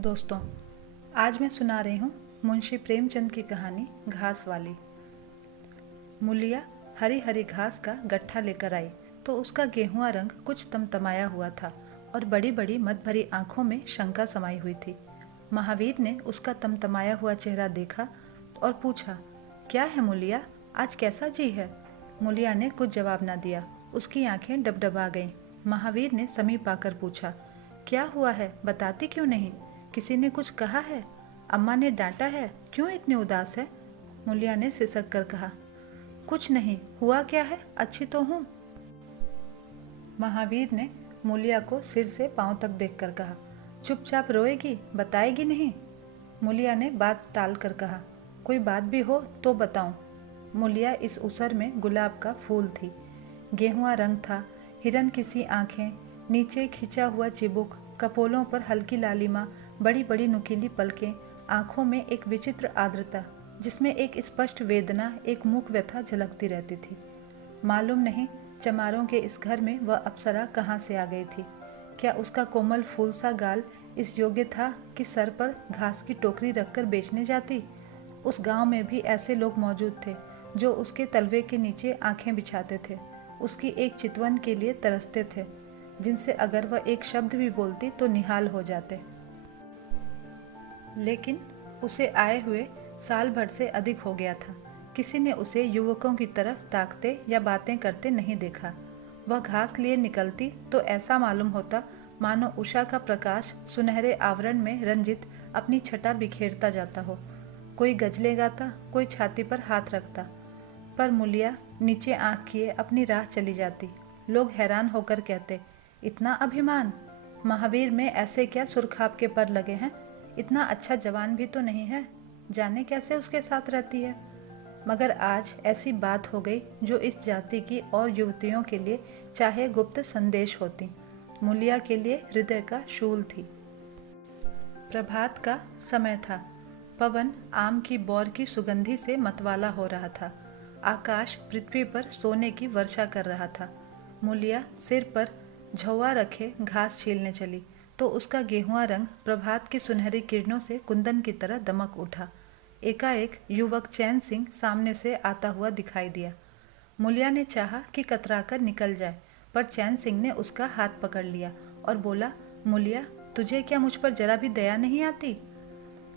दोस्तों, आज मैं सुना रही हूँ मुंशी प्रेमचंद की कहानी घास वाली। मूलिया हरी हरी घास का गट्ठा लेकर आई तो उसका गेहुआ रंग कुछ तमतमाया हुआ था और बड़ी बड़ी मद भरी आंखों में शंका समाई हुई थी। महावीर ने उसका तमतमाया हुआ चेहरा देखा और पूछा, क्या है मूलिया, आज कैसा जी है? मूलिया ने कुछ जवाब न दिया। उसकी आंखें डबडबा गईं। महावीर ने समीप आकर पूछा, क्या हुआ है, बताती क्यों नहीं? किसी ने कुछ कहा है? अम्मा ने डांटा है? क्यों इतनी उदास है? मूलिया ने सिसक कर कहा, कुछ नहीं। हुआ क्या है, अच्छी तो हूँ। महावीर ने मूलिया को सिर से पांव तक देखकर कहा, चुपचाप रोएगी, बताएगी नहीं? मूलिया ने बात टाल कर कहा, कोई बात भी हो तो बताऊं। मूलिया इस उसर में गुलाब का फूल थी। गेहुआ रंग था, हिरन किसी आंखें, नीचे खिंचा हुआ चिबुक, कपोलों पर हल्की लालिमा, बड़ी बड़ी नुकीली पलकें, आंखों में एक विचित्र आर्द्रता जिसमें एक स्पष्ट वेदना, एक मूक व्यथा झलकती रहती थी। मालूम नहीं चमारों के इस घर में वह अप्सरा कहाँ से आ गई थी। क्या उसका कोमल फूल सा गाल इस योग्य था कि सर पर घास की टोकरी रखकर बेचने जाती? उस गांव में भी ऐसे लोग मौजूद थे जो उसके तलवे के नीचे आंखें बिछाते थे, उसकी एक चितवन के लिए तरसते थे, जिनसे अगर वह एक शब्द भी बोलती तो निहाल हो जाते। लेकिन उसे आए हुए साल भर से अधिक हो गया था। किसी ने उसे युवकों की तरफ ताकते या बातें करते नहीं देखा। वह घास लिए निकलती तो ऐसा मालूम होता मानो उषा का प्रकाश सुनहरे आवरण में रंजित अपनी छटा बिखेरता जाता हो। कोई गजलें गाता, कोई छाती पर हाथ रखता, पर मूलिया नीचे आंख किए अपनी राह चली जाती। लोग हैरान होकर कहते, इतना अभिमान? महावीर में ऐसे क्या सुरखाब के पर लगे हैं? इतना अच्छा जवान भी तो नहीं है, जाने कैसे उसके साथ रहती है। मगर आज ऐसी बात हो गई जो इस जाति की और युवतियों के लिए चाहे गुप्त संदेश होती, मूलिया के लिए हृदय का शूल थी। प्रभात का समय था। पवन आम की बौर की सुगंधी से मतवाला हो रहा था। आकाश पृथ्वी पर सोने की वर्षा कर रहा था। मूलिया सिर पर झौवा रखे घास छीलने चली तो उसका गेहुआ रंग प्रभात की सुनहरी किरणों से कुंदन की तरह दमक उठा। एकाएक युवक चैन सिंह सामने से आता हुआ दिखाई दिया। मूलिया ने चाहा कि कतराकर निकल जाए, पर चैन सिंह ने उसका हाथ पकड़ लिया और बोला, मूलिया, तुझे क्या मुझ पर जरा भी दया नहीं आती?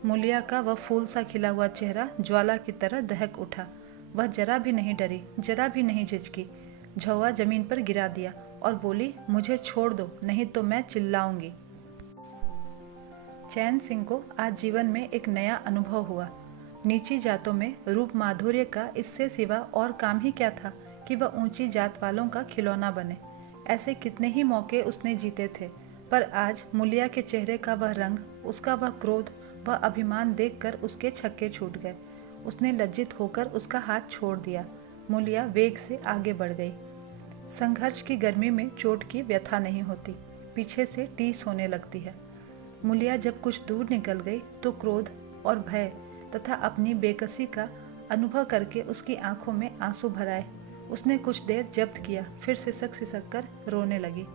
मूलिया का वह फूल सा खिला हुआ चेहरा ज्वाला की तरह दहक उठा। वह जरा भी नहीं डरी, जरा भी नहीं झिझकी। झौवा जमीन पर गिरा दिया और बोली, मुझे छोड़ दो, नहीं तो मैं चिल्लाऊंगी। चैन सिंह को आज जीवन में एक नया अनुभव हुआ। नीची जातों में रूप माधुर्य का इससे सिवा और काम ही क्या था कि वह ऊंची जात वालों का खिलौना बने। ऐसे कितने ही मौके उसने जीते थे, पर आज मूलिया के चेहरे का वह रंग, उसका वह क्रोध, वह अभिमान देखकर उसके छक्के छूट गए। उसने लज्जित होकर उसका हाथ छोड़ दिया। मूलिया वेग से आगे बढ़ गई। संघर्ष की गर्मी में चोट की व्यथा नहीं होती, पीछे से टीस होने लगती है। मूलिया जब कुछ दूर निकल गई तो क्रोध और भय तथा अपनी बेकसी का अनुभव करके उसकी आंखों में आंसू भर आए। उसने कुछ देर जब्त किया, फिर सिसक सिसक कर रोने लगी।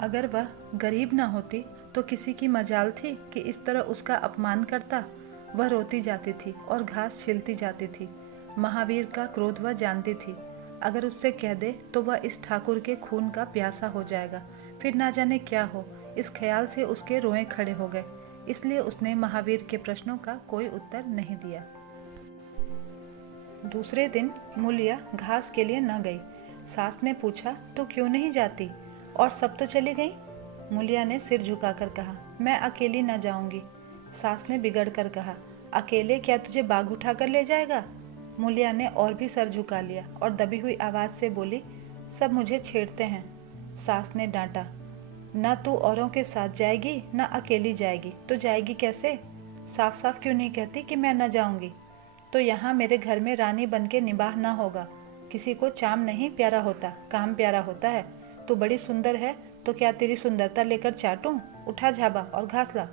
अगर वह गरीब न होती तो किसी की मजाल थी कि इस तरह उसका अपमान करता। वह रोती जाती थी और घास छीलती जाती थी। महावीर का क्रोध वह जानती थी। अगर उससे कह दे तो वह इस ठाकुर के खून का प्यासा हो जाएगा, फिर ना जाने क्या हो। इस ख्याल से उसके रोए खड़े हो गए। इसलिए उसने महावीर के प्रश्नों का कोई उत्तर नहीं दिया। दूसरे दिन मूलिया घास के लिए न गई। सास ने पूछा, तो क्यों नहीं जाती? और सब तो चली गई। मूलिया ने सिर झुकाकर कहा, मैं अकेली न जाऊंगी। सास ने बिगड़ कर कहा, अकेले क्या तुझे बाग उठाकर ले जाएगा? मूलिया ने और भी सर झुका लिया और दबी हुई आवाज से बोली, सब मुझे छेड़ते हैं। सास ने डांटा, न तू औरों के साथ जाएगी न अकेली जाएगी, तो जाएगी कैसे? साफ साफ क्यों नहीं कहती कि मैं न जाऊंगी? तो यहाँ मेरे घर में रानी बन के निबाह न होगा। किसी को चाम नहीं प्यारा होता, काम प्यारा होता है। तू बड़ी सुंदर है तो क्या तेरी सुंदरता लेकर चाटूं? उठा झाबा और घास ला।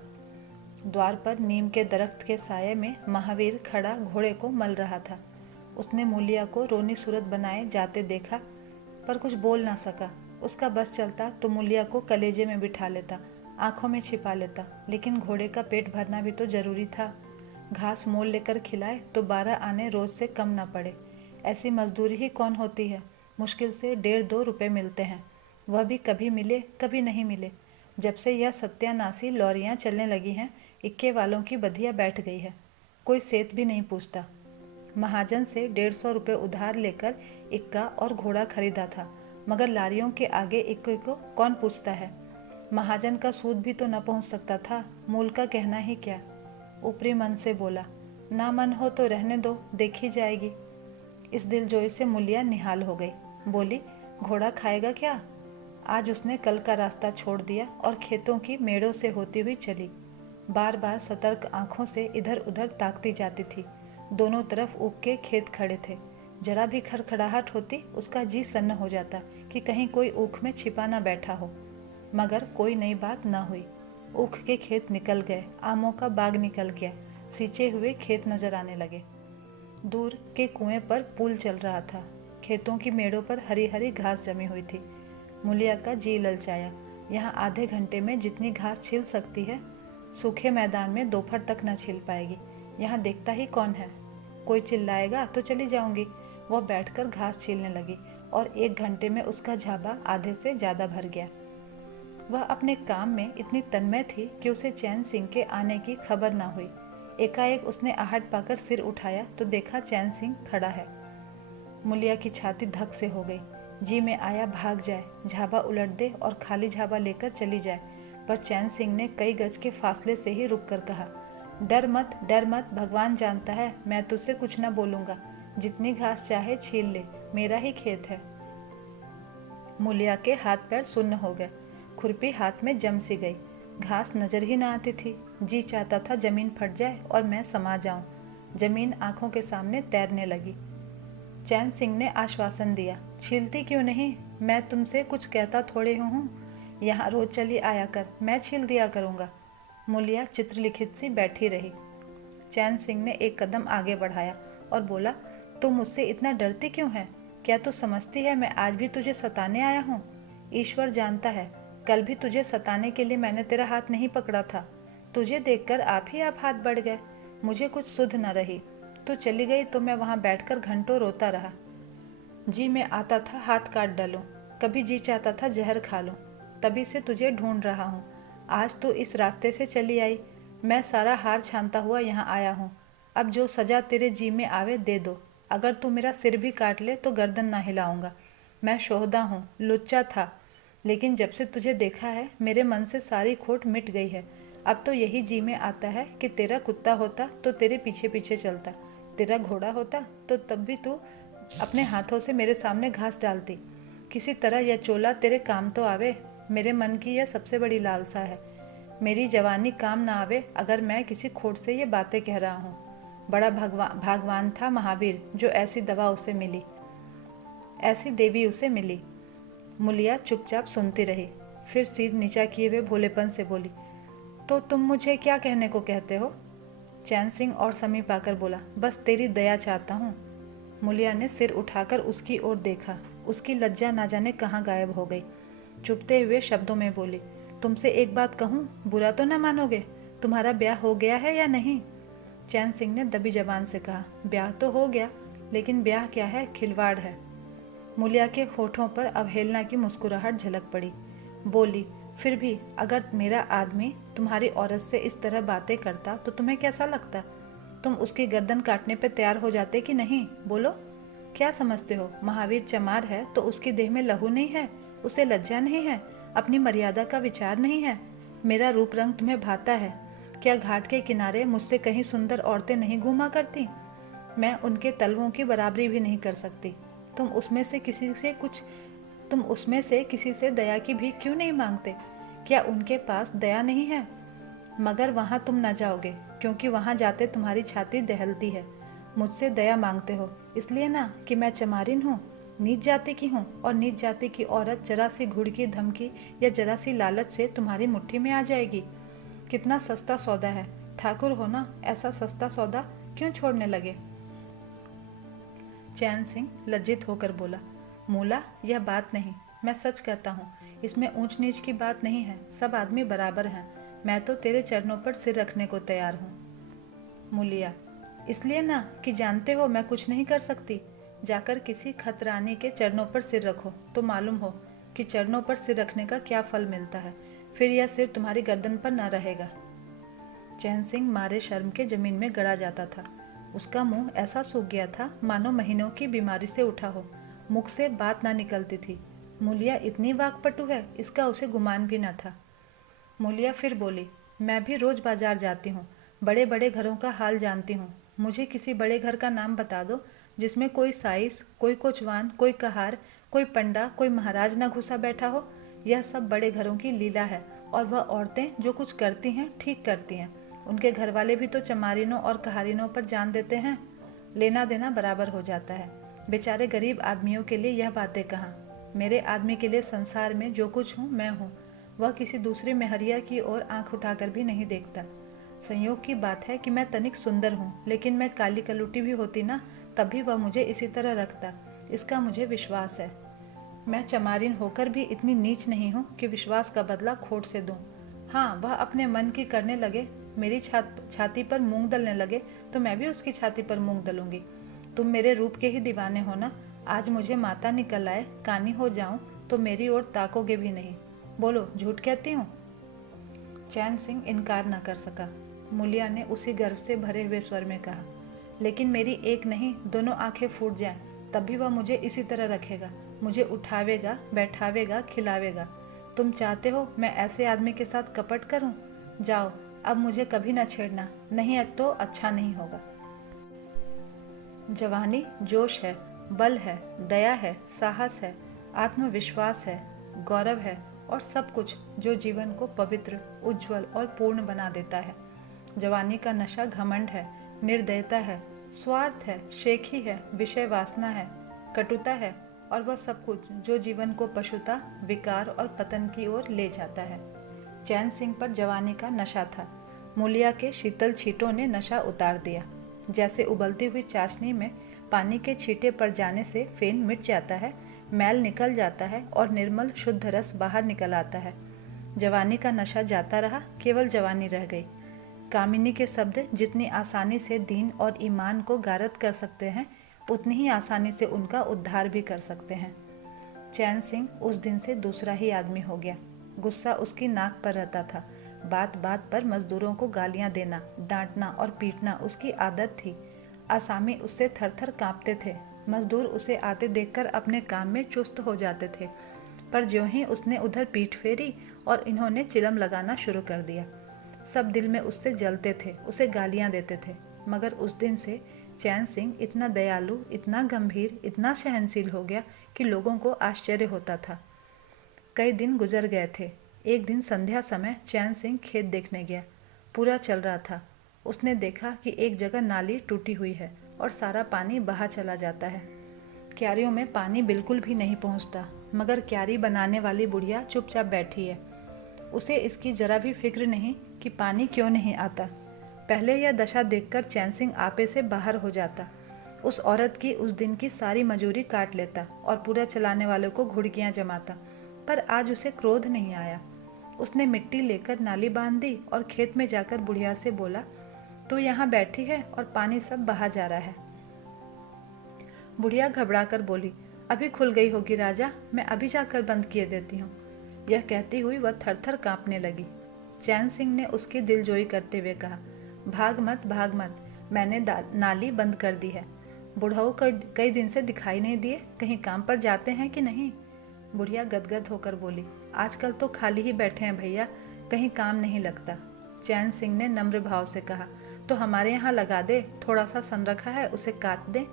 द्वार पर नीम के दरख्त के साये में महावीर खड़ा घोड़े को मल रहा था। उसने मूलिया को रोनी सूरत बनाए जाते देखा, पर कुछ बोल ना सका। उसका बस चलता तो मूलिया को कलेजे में बिठा लेता, आंखों में छिपा लेता, लेकिन घोड़े का पेट भरना भी तो जरूरी था। घास मोल लेकर खिलाए तो 12 आने रोज से कम ना पड़े। ऐसी मजदूरी ही कौन होती है। मुश्किल से 1.5-2 रुपए मिलते हैं, वह भी कभी मिले कभी नहीं मिले। जब से यह सत्यानाशी लॉरियां चलने लगी हैं, इक्के वालों की बधिया बैठ गई है। कोई सेत भी नहीं पूछता। महाजन से 150 रुपये उधार लेकर इक्का और घोड़ा खरीदा था, मगर लारियों के आगे इक्के को कौन पूछता है। महाजन का सूद भी तो न पहुंच सकता था, मूल का कहना ही क्या। ऊपरी मन से बोला, ना मन हो तो रहने दो, देखी जाएगी। इस दिलजोई से मूलिया निहाल हो गई। बोली, घोड़ा खाएगा क्या। आज उसने कल का रास्ता छोड़ दिया और खेतों की मेड़ों से होती हुई चली। बार बार सतर्क आंखों से इधर उधर ताकती जाती थी। दोनों तरफ ऊख के खेत खड़े थे। जरा भी खड़खड़ाहट होती उसका जी सन्न हो जाता कि कहीं कोई ऊख में छिपा ना बैठा हो, मगर कोई नई बात न हुई। ऊख के खेत निकल गए, आमों का बाग निकल गया, सींचे हुए खेत नजर आने लगे। दूर के कुएं पर पुल चल रहा था। खेतों की मेड़ों पर हरी हरी घास जमी हुई थी। मूलिया का जी ललचाया। यहाँ आधे घंटे में जितनी घास छिल सकती है, सूखे मैदान में दोपहर तक न छिल पाएगी। यहाँ देखता ही कौन है। कोई चिल्लाएगा तो चली जाऊंगी। वह बैठकर घास छीलने लगी और 1 घंटे में उसका झाबा आधे से ज़्यादा भर गया। वह अपने काम में इतनी तन्मय थी कि उसे चैन सिंह के आने की खबर ना हुई। एकाएक उसने आहट पाकर सिर उठाया तो देखा चैन सिंह खड़ा है। मूलिया की छाती धक से हो गई। जी में आया भाग जाए, झाबा उलट दे और खाली झाबा लेकर चली जाए, पर चैन सिंह ने कई गज के फासले से ही रुक कर कहा, डर मत, भगवान जानता है मैं तुझसे कुछ न बोलूँगा। जितनी घास चाहे छील ले, मेरा ही खेत है। मूलिया के हाथ पैर सुन्न हो गए। खुरपी हाथ में जम सी गई। घास नजर ही ना आती थी। जी चाहता था जमीन फट जाए और मैं समा जाऊं। जमीन आंखों के सामने तैरने लगी। चैन सिंह ने आश्वासन दिया, छीलती क्यों नहीं, मैं तुमसे कुछ कहता थोड़े हूँ। यहाँ रोज चली आया कर, मैं छील दिया करूँगा। मूलिया चित्रलिखित सी बैठी रही। चैन सिंह ने एक कदम आगे बढ़ाया और बोला, तू मुझसे इतना डरती क्यों है। क्या तू समझती है मैं आज भी तुझे सताने आया हूँ। ईश्वर जानता है, कल भी तुझे सताने के लिए मैंने तेरा हाथ नहीं पकड़ा था। तुझे देखकर आप ही आप हाथ बढ़ गए। मुझे कुछ सुध न रही। तू चली गई तो मैं वहाँ बैठकर घंटों रोता रहा। जी में आता था हाथ काट डालूं, कभी जी चाहता था जहर खा लूं। तभी से तुझे ढूंढ रहा हूँ। आज तो इस रास्ते से चली आई। मैं सारा हार छानता हुआ यहाँ आया हूँ। अब जो सजा तेरे जी में आवे दे दो। अगर तू मेरा सिर भी काट ले तो गर्दन ना हिलाऊंगा। मैं शोहदा हूँ, लुच्चा था, लेकिन जब से तुझे देखा है मेरे मन से सारी खोट मिट गई है। अब तो यही जी में आता है कि तेरा कुत्ता होता तो तेरे पीछे पीछे चलता, तेरा घोड़ा होता तो तब भी तू अपने हाथों से मेरे सामने घास डालती। किसी तरह यह चोला तेरे काम तो आवे। मेरे मन की यह सबसे बड़ी लालसा है। मेरी जवानी काम ना आवे अगर मैं किसी खोट से ये बातें कह रहा हूँ। बड़ा भागवान था महावीर जो ऐसी दवा उसे मिली, ऐसी देवी उसे मिली। मूलिया चुपचाप सुनती रही, फिर सिर नीचा किए हुए भोलेपन से बोली, तो तुम मुझे क्या कहने को कहते हो। चैन सिंह और समीप आकर बोला, बस तेरी दया चाहता हूँ। मूलिया ने सिर उठाकर उसकी ओर देखा। उसकी लज्जा ना जाने कहाँ गायब हो गई। चुपते हुए शब्दों में बोली, तुमसे एक बात कहूँ, बुरा तो ना मानोगे। तुम्हारा ब्याह हो गया है या नहीं। चैन सिंह ने दबी जबान से कहा, ब्याह तो हो गया, लेकिन ब्याह क्या है, खिलवाड़ है। मूलिया के होठों पर अवहेलना की मुस्कुराहट झलक पड़ी। बोली, फिर भी अगर मेरा आदमी तुम्हारी औरत से इस तरह बातें करता तो तुम्हें कैसा लगता। तुम उसकी गर्दन काटने पर तैयार हो जाते कि नहीं, बोलो। क्या समझते हो, महावीर चमार है तो उसकी देह में लहू नहीं है, उसे लज्जा नहीं है, अपनी मर्यादा का विचार नहीं है। मेरा रूप रंग तुम्हें भाता है। क्या घाट के किनारे मुझसे कहीं सुंदर औरतें नहीं घूमा करती। मैं उनके तलवों की बराबरी भी नहीं कर सकती। तुम उसमें से किसी से दया की भीख क्यों नहीं मांगते। क्या उनके पास दया नहीं है। मगर वहाँ तुम न जाओगे, क्योंकि वहाँ जाते तुम्हारी छाती दहलती है। मुझसे दया मांगते हो इसलिए ना कि मैं चमारिन हूँ, नीच जाति की हूँ, और नीच जाति की औरत जरा सी घुड़की धमकी या जरा सी लालच से तुम्हारी मुट्ठी में आ जाएगी। कितना सस्ता सौदा है। ठाकुर हो ना, ऐसा सस्ता सौदा क्यों छोड़ने लगे। चैन सिंह लज्जित होकर बोला, मूला, यह बात नहीं, मैं सच कहता हूँ। इसमें ऊंच नीच की बात नहीं है, सब आदमी बराबर हैं। मैं तो तेरे चरणों पर सिर रखने को तैयार हूँ। मूलिया, इसलिए ना कि जानते हो मैं कुछ नहीं कर सकती। जाकर किसी खतरानी के चरणों पर सिर रखो तो मालूम हो कि चरणों पर सिर रखने का क्या फल मिलता है। फिर यह सिर तुम्हारी गर्दन पर न रहेगा। चैन सिंह मारे शर्म के जमीन में गड़ा जाता था। उसका मुंह ऐसा सूख गया था मानो महीनों की बीमारी से उठा हो। मुख से बात ना निकलती थी। मूलिया इतनी वाकपटु है, इसका उसे गुमान भी न था। मूलिया फिर बोली, मैं भी रोज बाजार जाती हूँ, बड़े बड़े घरों का हाल जानती हूँ। मुझे किसी बड़े घर का नाम बता दो जिसमें कोई साइस, कोई कोचवान, कोई कहार, कोई पंडा, कोई महाराज ना घुसा बैठा हो। यह सब बड़े घरों की लीला है, और वह औरतें जो कुछ करती हैं ठीक करती हैं। उनके घर वाले भी तो चमारिनों और कहारिनों पर जान देते हैं। लेना देना बराबर हो जाता है। बेचारे गरीब आदमियों के लिए यह बातें कहाँ। मेरे आदमी के लिए संसार में जो कुछ हूँ मैं हूँ। वह किसी दूसरे मेहरिया की ओर आंख उठाकर भी नहीं देखता। संयोग की बात है कि मैं तनिक सुंदर हूँ, लेकिन मैं काली कलुटी भी होती ना, तब भी वह मुझे इसी तरह रखता। इसका मुझे विश्वास है। मैं चमारिन होकर भी इतनी नीच नहीं हूँ कि विश्वास का बदला खोट से दूँ। हाँ, वह अपने मन की करने लगे, मेरी छाती पर मूंग दलने लगे तो मैं भी उसकी छाती पर मूंग दलूंगी। तुम मेरे रूप के ही दीवाने हो ना। आज मुझे माता निकल आए, कानी हो जाऊं तो मेरी ओर ताकोगे भी नहीं। बोलो, झूठ कहती हूँ? चैन सिंह इनकार न कर सका। मूलिया ने उसी गर्व से भरे हुए स्वर में कहा, लेकिन मेरी एक नहीं दोनों आंखें फूट जाएं तब भी वह मुझे इसी तरह रखेगा। मुझे उठावेगा, बैठावेगा, खिलावेगा। तुम चाहते हो मैं ऐसे आदमी के साथ कपट करूं? जाओ, अब मुझे कभी न छेड़ना, नहीं तो अच्छा नहीं होगा। जवानी जोश है, बल है, दया है, साहस है, आत्मविश्वास है, गौरव है और सब कुछ जो जीवन को पवित्र, उज्जवल और पूर्ण बना देता है। जवानी का नशा घमंड है, निर्दयता है, स्वार्थ है, शेखी है, विषय वासना है, कटुता है और वह सब कुछ जो जीवन को पशुता, विकार और पतन की ओर ले जाता है। चैन सिंह पर जवानी का नशा था। मूलिया के शीतल छींटों ने नशा उतार दिया। जैसे उबलती हुई चाशनी में पानी के छींटे पड़ जाने से फेन मिट जाता है, मैल निकल जाता है और निर्मल शुद्ध रस बाहर निकल आता है। जवानी का नशा जाता रहा, केवल जवानी रह गई। कामिनी के शब्द जितनी आसानी से दीन और ईमान को गारत कर सकते हैं, उतनी ही आसानी से उनका उद्धार भी कर सकते हैं। चैन सिंह उस दिन से दूसरा ही आदमी हो गया। गुस्सा उसकी नाक पर रहता था। बात बात पर मजदूरों को गालियां देना, डांटना और पीटना उसकी आदत थी। आसामी उससे थर थर कांपते थे। मजदूर उसे आते देखकर अपने काम में चुस्त हो जाते थे, पर ज्यों ही उसने उधर पीठ फेरी और इन्होंने चिलम लगाना शुरू कर दिया। सब दिल में उससे जलते थे, उसे गालियां देते थे। मगर उस दिन से चैन सिंह इतना दयालु, इतना गंभीर, इतना सहनशील हो गया कि लोगों को आश्चर्य होता था। कई दिन गुजर गए थे। एक दिन संध्या समय चैन सिंह खेत देखने गया। पूरा चल रहा था। उसने देखा कि एक जगह नाली टूटी हुई है और सारा पानी बहा चला जाता है। क्यारियों में पानी बिल्कुल भी नहीं पहुंचता, मगर क्यारी बनाने वाली बुढ़िया चुपचाप बैठी है। उसे इसकी जरा भी फिक्र नहीं कि पानी क्यों नहीं आता। पहले यह दशा देखकर चैन सिंह आपे से बाहर हो जाता। उस औरत की उस दिन की सारी मजूरी काट लेता और पूरा चलाने वालों को घुड़कियां जमाता, पर आज उसे क्रोध नहीं आया। उसने मिट्टी लेकर नाली बांध दी और खेत में जाकर बुढ़िया से बोला, तू यहाँ बैठी है और पानी सब बहा जा रहा है। बुढ़िया घबरा कर बोली, अभी खुल गई होगी राजा, मैं अभी जाकर बंद किए देती हूँ। यह कहती हुई वह थर थर कांपने लगी। चैन सिंह ने उसकी दिलजोई करते हुए कहा, भाग मत, मैंने नाली बंद कर दी है। बुढ़ऊ कई दिन से दिखाई नहीं दिए, कहीं काम पर जाते हैं कि नहीं? बुढ़िया गदगद होकर बोली, आजकल तो खाली ही बैठे हैं भैया, कहीं काम नहीं लगता। चैन सिंह ने नम्र भाव से कहा, तो हमारे यहाँ लगा दे, थोड़ा सा सन रखा है, उसे काट दे।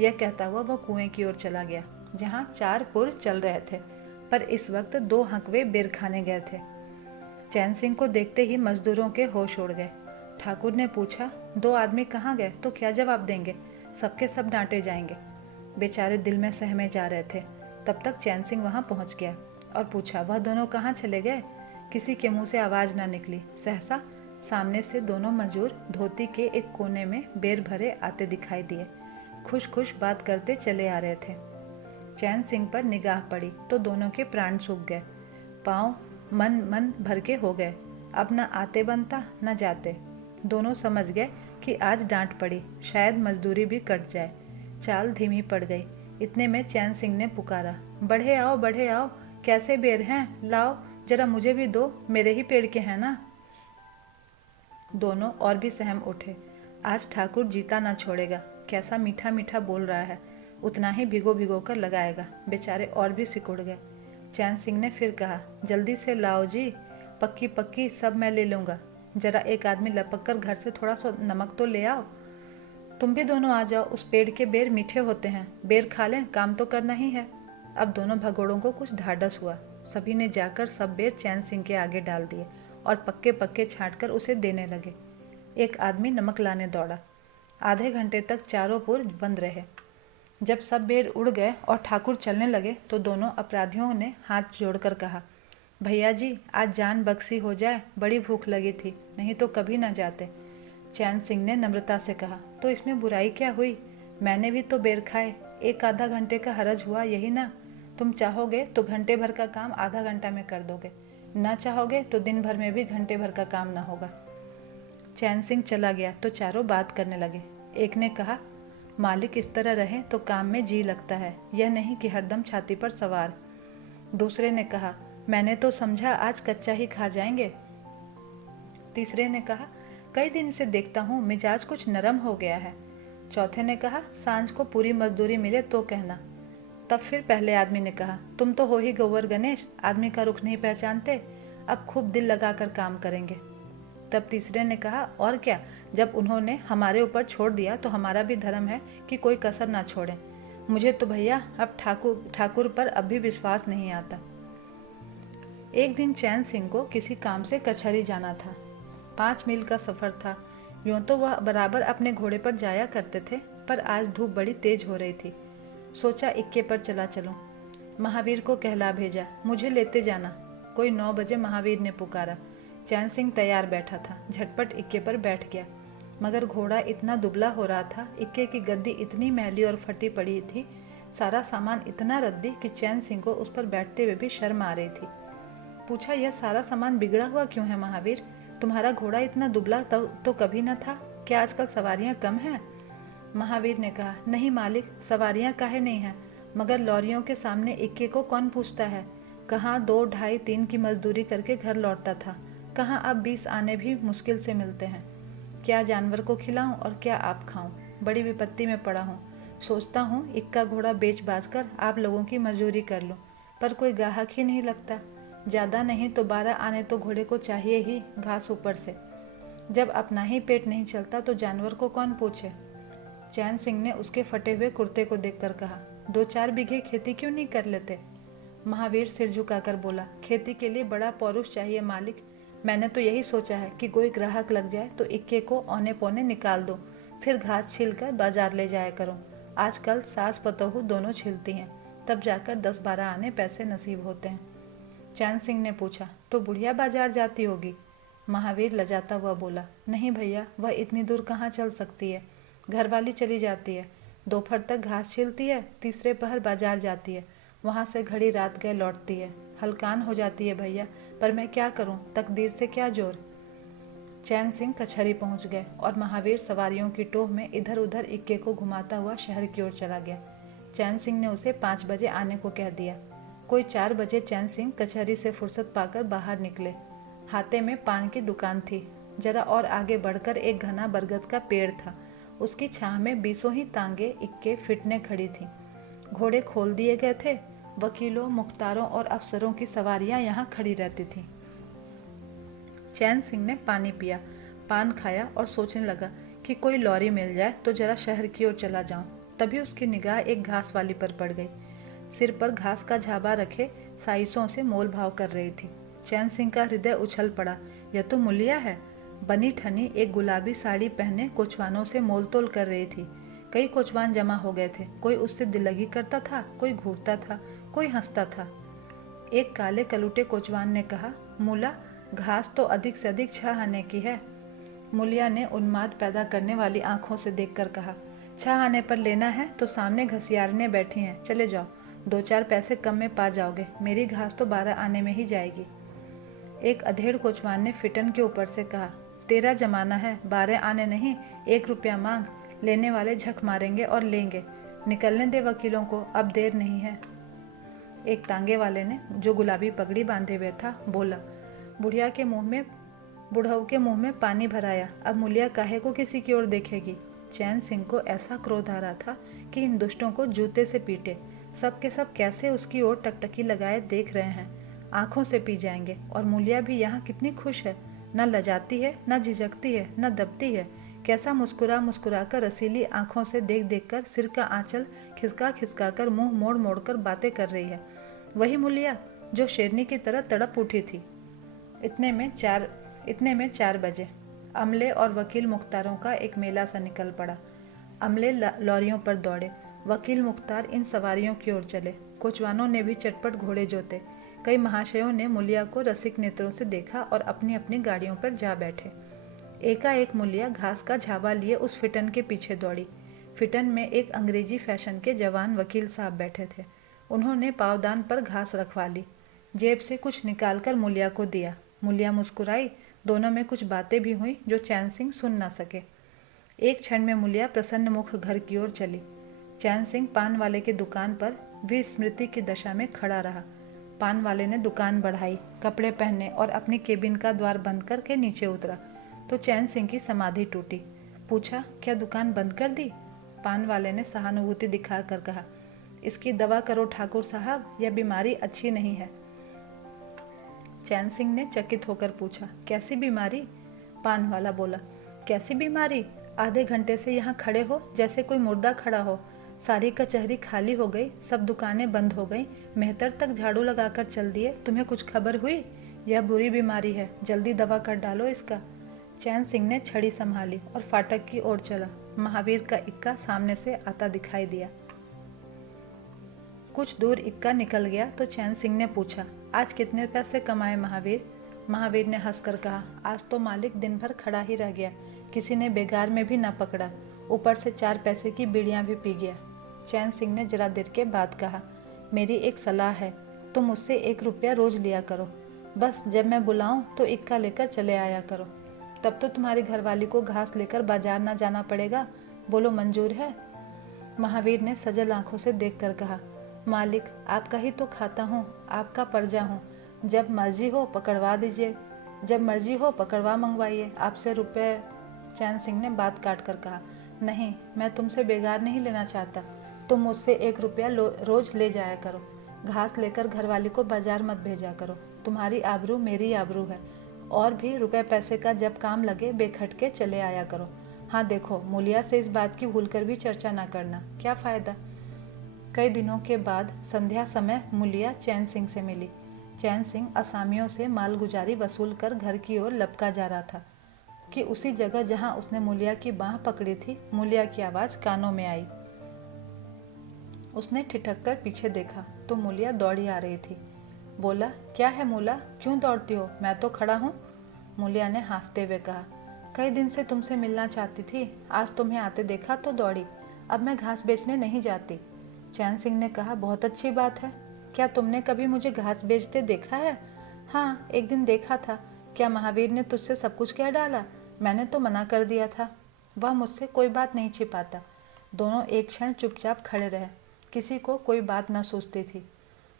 यह कहता हुआ वह कुएं की ओर चला गया, जहाँ 4 पुर चल रहे थे, पर इस वक्त 2 हंकवे बेर खाने गए थे। चैन सिंह को देखते ही मजदूरों के होश उड़ गए। ठाकुर ने पूछा, 2 आदमी कहाँ गए? तो क्या जवाब देंगे? सबके सब डांटे जाएंगे। बेचारे दिल में सहमे जा रहे थे। तब तक चैन सिंह वहां पहुंच गया और पूछा, वह दोनों कहाँ चले गए? किसी के मुंह से आवाज ना निकली। सहसा सामने से दोनों मजूर धोती के एक कोने में बेर भरे आते दिखाई दिए। खुश खुश बात करते चले आ रहे थे। चैन सिंह पर निगाह पड़ी तो दोनों के प्राण सूख गए। पाँव मन मन भर के हो गए। अब न आते बनता न जाते। दोनों समझ गए कि आज डांट पड़ी, शायद मजदूरी भी कट जाए। चाल धीमी पड़ गई। इतने में चैन सिंह ने पुकारा, बढ़े आओ, कैसे बेर हैं, लाओ जरा मुझे भी दो, मेरे ही पेड़ के हैं ना। दोनों और भी सहम उठे। आज ठाकुर जीता ना छोड़ेगा, कैसा मीठा मीठा बोल रहा है, उतना ही भिगो भिगो कर लगाएगा। बेचारे और भी सिकुड़ गए। चैन सिंह ने फिर कहा, जल्दी से लाओ जी, पक्की पक्की सब मैं ले लूँगा। जरा एक आदमी लपक कर घर से थोड़ा सा नमक तो ले आओ। तुम भी दोनों आ जाओ, उस पेड़ के बेर मीठे होते हैं, बेर खा लें, काम तो करना ही है। अब दोनों भगोड़ों को कुछ ढाढ़स हुआ। सभी ने जाकर सब बेर चैन सिंह के आगे डाल दिए और पक्के पक्के छाँट कर उसे देने लगे। एक आदमी नमक लाने दौड़ा। आधे घंटे तक चारों पुर बंद रहे। जब सब बेर उड़ गए और ठाकुर चलने लगे तो दोनों अपराधियों ने हाथ जोड़कर कहा, भैया जी आज जान बख्शी हो जाए, बड़ी भूख लगी थी, नहीं तो कभी ना जाते। चैन सिंह ने नम्रता से कहा, तो इसमें बुराई क्या हुई, मैंने भी तो बेर खाए, एक आधा घंटे का हरज हुआ, यही ना। तुम चाहोगे तो घंटे भर का काम आधा घंटा में कर दोगे, ना चाहोगे तो दिन भर में भी घंटे भर का काम ना होगा। चैन सिंह चला गया तो चारों बात करने लगे। एक ने कहा, मालिक इस तरह रहे तो काम में जी लगता है, यह नहीं कि हरदम छाती पर सवार। दूसरे ने कहा, मैंने तो समझा आज कच्चा ही खा जाएंगे। तीसरे ने कहा, कई दिन से देखता हूँ मिजाज कुछ नरम हो गया है। चौथे ने कहा, सांझ को पूरी मजदूरी मिले तो कहना। तब फिर पहले आदमी ने कहा, तुम तो हो ही गौवर गणेश, आदमी का रुख नहीं पहचानते, अब खूब दिल लगाकर काम करेंगे। तब तीसरे ने कहा, और क्या, जब उन्होंने हमारे ऊपर छोड़ दिया तो हमारा भी धर्म है कि कोई कसर ना छोड़े। मुझे तो भैया अब ठाकुर पर अब भी विश्वास नहीं आता। एक दिन चैन सिंह को किसी काम से कचहरी जाना था। 5 मील का सफ़र था। यूँ तो वह बराबर अपने घोड़े पर जाया करते थे, पर आज धूप बड़ी तेज हो रही थी। सोचा इक्के पर चला चलूं। महावीर को कहला भेजा, मुझे लेते जाना। कोई 9 बजे महावीर ने पुकारा। चैन सिंह तैयार बैठा था, झटपट इक्के पर बैठ गया। मगर घोड़ा इतना दुबला हो रहा था, इक्के की गद्दी इतनी मैली और फटी पड़ी थी, सारा सामान इतना रद्दी कि चैन सिंह को उस पर बैठते हुए भी शर्म आ रही थी। पूछा, यह सारा सामान बिगड़ा हुआ क्यों है महावीर? तुम्हारा घोड़ा इतना दुबला तो कभी न था, क्या आजकल सवारियां कम हैं? महावीर ने कहा, नहीं मालिक, सवारियां काहे नहीं हैं, मगर लॉरियों के सामने इक्के को कौन पूछता है। कहाँ 2, ढाई, 3 की मजदूरी करके घर लौटता था, कहाँ अब 20 आने भी मुश्किल से मिलते हैं। क्या जानवर को खिलाऊं और क्या आप खाऊं? बड़ी विपत्ति में पड़ा हूँ। सोचता हूँ इक्का घोड़ा बेच बाज कर आप लोगों की मजदूरी कर लूँ, पर कोई ग्राहक ही नहीं लगता। ज़्यादा नहीं तो 12 आने तो घोड़े को चाहिए ही, घास ऊपर से। जब अपना ही पेट नहीं चलता तो जानवर को कौन पूछे। चैन सिंह ने उसके फटे हुए कुर्ते को देखकर कहा, 2-4 बीघे खेती क्यों नहीं कर लेते? महावीर सिर झुकाकर बोला, खेती के लिए बड़ा पौरुष चाहिए मालिक। मैंने तो यही सोचा है कि कोई ग्राहक लग जाए तो इक्के को औने पौने निकाल दो, फिर घास छील कर बाजार ले जाया करूं। आजकल सास पतोहू दोनों छिलती हैं, तब जाकर 10-12 आने पैसे नसीब होते हैं। चैन सिंह ने पूछा, तो बुढ़िया बाजार जाती होगी? महावीर लजाता हुआ बोला, नहीं भैया, वह इतनी दूर कहाँ चल सकती है, घरवाली चली जाती है, दोपहर तक घास छीलती है, तीसरे पहर बाजार जाती है, वहाँ से घड़ी रात गए लौटती है, हलकान हो जाती है भैया, पर मैं क्या करूँ, तकदीर से क्या जोर। चैन सिंह कचहरी पहुँच गए और महावीर सवारियों की टोह में इधर उधर इक्के को घुमाता हुआ शहर की ओर चला गया। चैन सिंह ने उसे 5 बजे आने को कह दिया। कोई 4 बजे चैन सिंह कचहरी से फुर्सत पाकर बाहर निकले। हाथे में पान की दुकान थी। जरा और आगे बढ़कर एक घना बरगद का पेड़ था। उसकी छाह में 20 ही तांगे इक्के फिटने खड़ी थी। घोड़े खोल दिए गए थे। वकीलों, मुख्तारों और अफसरों की सवारियां यहाँ खड़ी रहती थीं। चैन सिंह ने पानी पिया, पान खाया और सोचने लगा कि कोई लॉरी मिल जाए तो जरा शहर की ओर चला जाऊं। तभी उसकी निगाह एक घास वाली पर पड़ गई। सिर पर घास का झाबा रखे साइसों से मोल भाव कर रही थी। चैन सिंह का हृदय उछल पड़ा। यह तो मुलिया है। बनी ठनी एक गुलाबी साड़ी पहने कोचवानों से मोल तोल कर रही थी। कई कोचवान जमा हो गए थे। कोई उससे दिललगी करता था, कोई घूरता था, कोई हंसता था। एक काले कलूटे कोचवान ने कहा, मूला, घास तो अधिक से अधिक 6 आने की है। मुलिया ने उन्माद पैदा करने वाली आंखों से देखकर कहा, 6 आने पर लेना है तो सामने घसियारने बैठी हैं, चले जाओ। 2-4 पैसे कम में पा जाओगे, मेरी घास तो 12 आने में ही जाएगी। एक अधेड़ कोचवान ने फिटन के ऊपर से कहा, तेरा जमाना है, 12 आने नहीं, 1 रुपया मांग, लेने वाले झक मारेंगे और लेंगे। निकलने दे वकीलों को, अब देर नहीं है। एक तांगे वाले ने, जो गुलाबी पगड़ी बांधे हुए था, बोला। बुढ़ऊ के मुंह में पानी भराया। अब मुलिया काहे को किसी की ओर देखेगी। चैन सिंह को ऐसा क्रोध आ रहा था कि इन दुष्टों को जूते से पीटे। सब के सब कैसे उसकी ओर टकटकी लगाए देख रहे हैं, आंखों से पी जाएंगे। और मुलिया भी यहाँ कितनी खुश है, न लजाती है, न झिझकती है, न दबती है। कैसा मुस्कुरा कर रसीली आंखों से देख देख कर सिर का आंचल खिसका कर मुंह मोड़ कर बातें कर रही है। वही मुलिया जो शेरनी की तरह तड़प उठी थी। इतने में 4 बजे अमले और वकील मुख्तारों का एक मेला सा निकल पड़ा। अमले लॉरियों पर दौड़े, वकील मुख्तार इन सवारियों की ओर चले। कोचवानों ने भी चटपट घोड़े जोते। कई महाशयों ने मुलिया को रसिक नेत्रों से देखा और अपनी अपनी गाड़ियों पर जा बैठे। एकाएक मुलिया घास का झाबा लिए उस फिटन के पीछे दौड़ी। फिटन में एक अंग्रेजी फैशन के जवान वकील साहब बैठे थे। उन्होंने पावदान पर घास रखवा ली, जेब से कुछ निकालकर मुलिया को दिया। मुलिया मुस्कुराई। दोनों में कुछ बातें भी हुई जो चैन सिंह सुन ना सके। एक क्षण में मुलिया प्रसन्न मुख घर की ओर चली। चैन सिंह पान वाले की दुकान पर विस्मृति की दशा में खड़ा रहा। पान वाले ने दुकान बढ़ाई, कपड़े पहने और अपनी केबिन का द्वार बंद करके नीचे उतरा तो चैन सिंह की समाधि टूटी। पूछा, क्या दुकान बंद कर दी? पान वाले ने सहानुभूति दिखाकर कहा, इसकी दवा करो ठाकुर साहब, यह बीमारी अच्छी नहीं है। चैन सिंह ने चकित होकर पूछा, कैसी बीमारी? पान वाला बोला, कैसी बीमारी? आधे घंटे से यहाँ खड़े हो जैसे कोई मुर्दा खड़ा हो। सारी कचहरी खाली हो गई, सब दुकानें बंद हो गई, मेहतर तक झाड़ू लगाकर चल दिए, तुम्हें कुछ खबर हुई? यह बुरी बीमारी है, जल्दी दवा कर डालो इसका। चैन सिंह ने छड़ी संभाली और फाटक की ओर चला। महावीर का इक्का सामने से आता दिखाई दिया। कुछ दूर इक्का निकल गया तो चैन सिंह ने पूछा, आज कितने पैसे कमाए महावीर? महावीर ने हंसकर कहा, आज तो मालिक दिन भर खड़ा ही रह गया, किसी ने बेगार में भी न पकड़ा, ऊपर से 4 पैसे की बीड़ियां भी पी गया। चैन सिंह ने जरा देर के बाद कहा, मेरी एक सलाह है, तुम मुझसे 1 रुपया रोज लिया करो, बस जब मैं बुलाऊं तो इक्का लेकर चले आया करो, तब तो तुम्हारी घरवाली को घास लेकर बाजार ना जाना पड़ेगा। बोलो मंजूर है? महावीर ने सजल आंखों से देखकर कहा, मालिक आपका ही तो खाता हूँ, आपका प्रजा हूँ, जब मर्जी हो पकड़वा दीजिए, जब मर्जी हो पकड़वा मंगवाइए, आपसे रुपए। चैन सिंह ने बात काट कर कहा, नहीं, मैं तुमसे बेगार नहीं लेना चाहता, तुम मुझसे 1 रुपया रोज ले जाया करो, घास लेकर घरवाली को बाजार मत भेजा करो, तुम्हारी आबरू मेरी आबरू है, और भी रुपए पैसे का जब काम लगे बेखटके चले आया करो। हाँ देखो, मुलिया से इस बात की भूलकर भी चर्चा ना करना, क्या फायदा। कई दिनों के बाद संध्या समय मुलिया चैन सिंह से मिली। चैन सिंह असामियों से मालगुजारी वसूल कर घर की ओर लपका जा रहा था कि उसी जगह जहां उसने मुलिया की बाह पकड़ी थी, मुलिया की आवाज कानों में आई। उसने ठिठक कर पीछे देखा तो मुलिया दौड़ी आ रही थी। बोला, क्या है मूला, क्यों दौड़ती हो? मैं तो खड़ा हूँ। मुलिया ने हाँफते हुए कहा, कई दिन से तुमसे मिलना चाहती थी, आज तुम्हें आते देखा तो दौड़ी, अब मैं घास बेचने नहीं जाती। चैन सिंह ने कहा, बहुत अच्छी बात है, क्या तुमने कभी मुझे घास बेचते देखा है? हाँ, एक दिन देखा था। क्या महावीर ने तुझसे सब कुछ कह डाला? मैंने तो मना कर दिया था, वह मुझसे कोई बात नहीं छिपाता। दोनों एक क्षण चुपचाप खड़े रहे, किसी को कोई बात न सूझती थी।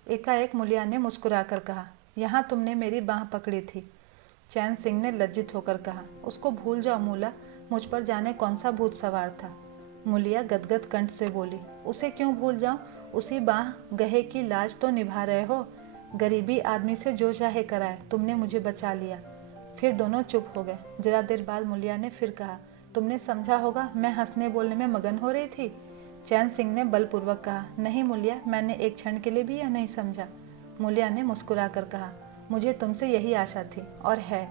एकाएक मुलिया ने मुस्कुराकर कहा, यहाँ तुमने मेरी बाह पकड़ी थी। चैन सिंह ने लज्जित होकर कहा, उसको भूल जाओ मूला, मुझ पर जाने कौन सा भूत सवार था। मुलिया गदगद कंठ से बोली, उसे क्यों भूल जाऊं, उसी बाह गहे की लाज तो निभा रहे हो। गरीबी आदमी से जो चाहे कराए, तुमने मुझे बचा लिया। फिर दोनों चुप हो गए। जरा देर बाद मुलिया ने फिर कहा, तुमने समझा होगा मैं हंसने बोलने में मगन हो रही थी। चैन सिंह ने बलपूर्वक कहा, नहीं मुलिया, मैंने एक क्षण के लिए भी यह नहीं समझा। मुलिया ने मुस्कुराकर कहा, मुझे तुमसे यही आशा थी और है।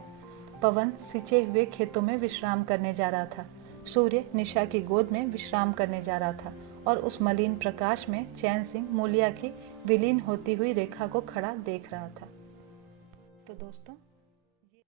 पवन सिंचे हुए खेतों में विश्राम करने जा रहा था, सूर्य निशा की गोद में विश्राम करने जा रहा था और उस मलिन प्रकाश में चैन सिंह मुलिया की विलीन होती हुई रेखा को खड़ा देख रहा था। तो दोस्तों,